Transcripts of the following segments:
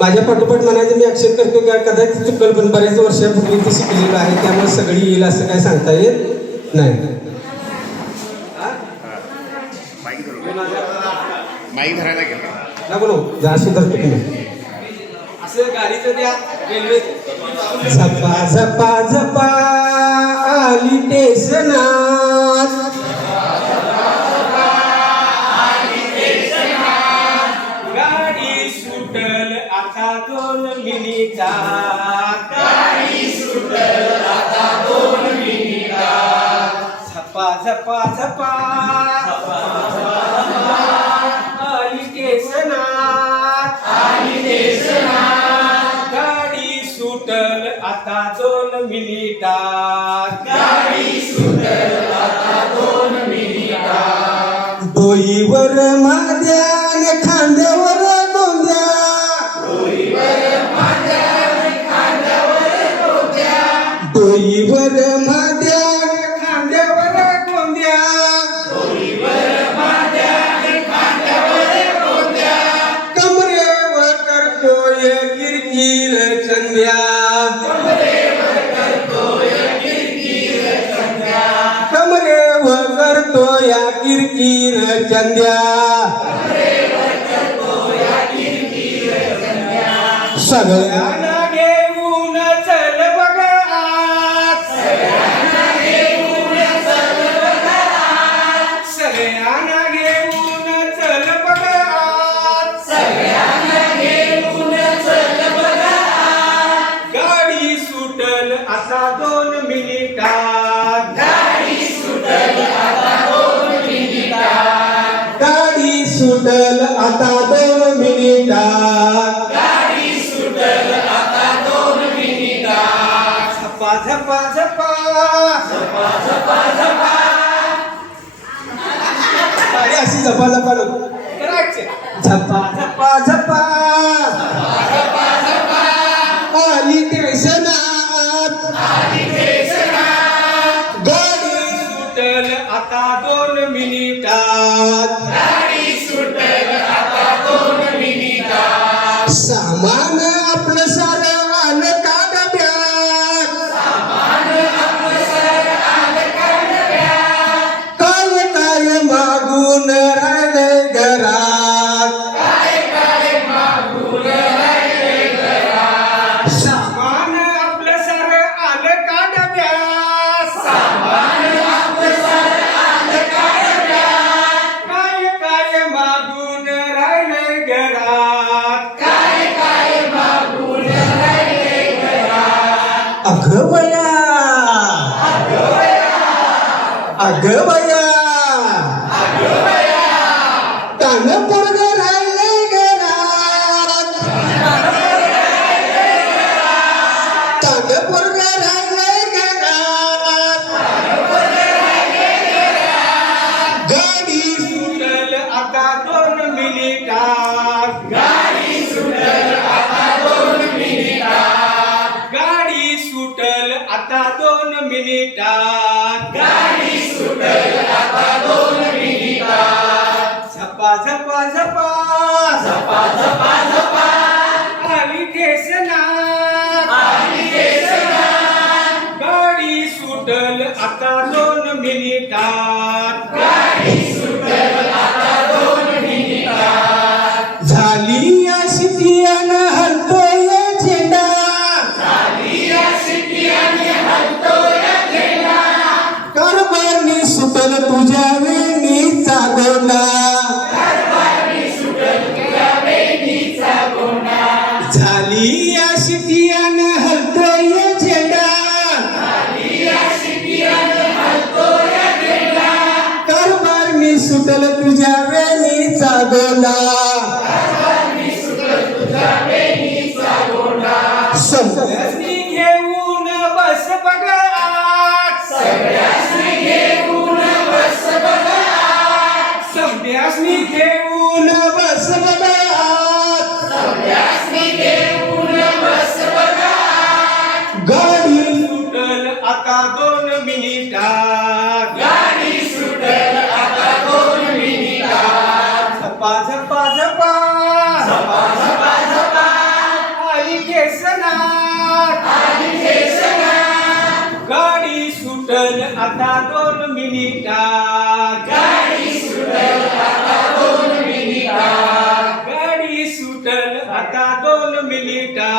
माझ्या पाठोपाठ म्हणायचं मी अक्षर करतो का? कदाचित चुकल पण बऱ्याच वर्षापूर्वी ते शिकलेलं आहे त्यामुळे सगळी येईल असं काय सांगता येत नाही. माईक धरायला गेला. नको नको जा सुधारतो तुम्ही असं गाडीचं त्या रेल्वे झपा झपा झपा आली टेसनात. गाडी सुटल. आता दोन मिनिटा गाडी सुटल आता दोन मिनिटात झपा झपा झपा. आली केसनात आली केसनात गाडी सुटल आता दोन गाडी सुटल आता दोन डोईवर माद्यान खांद्यावर किरकिर चंद्या. सगळ्या सगळ्यांना घेऊन चल बघा सगळ्यांना घेऊन चल बघा सगळ्यांना घेऊन चल गाडी सुटल आता दोन मिनिटात. सुटल आता दोन मिनिटात. गाडी सुटल आता दोन मिनिटात. झपा झपा झपा. झपा झपा झपा. गाडी अशी झपा झपा नको. करायचे. झपा झपा झपा. आली टेशनात માને આપણે સારા આને अगं बया अगं बया कान मिनिटात. गाडी सुटल आता दोन मिनिटात. झपा झपा झपा. झपा झपा झपा. आली आली गाडी सुटल आता दोन मिनिटात. सुटल तुझ्या वेणीचा गोंडा. सगळ्यांनी घेऊन बस बघ आज. सगळ्यांनी घेऊन बस बघ आज. सगळ्यांनी घेऊन बस बघा सगळ्यांनी घेऊन बस बघ गाडी सुटल आता दोन मिनिटात. गाडी सुटल आता दोन मिनिटा गाडी सुटल आता दोन मिनिटा गाडी सुटल आता दोन मिनिटा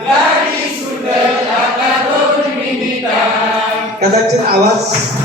गाडी सुटल आता दोन मिनिटा कदाचित आवाज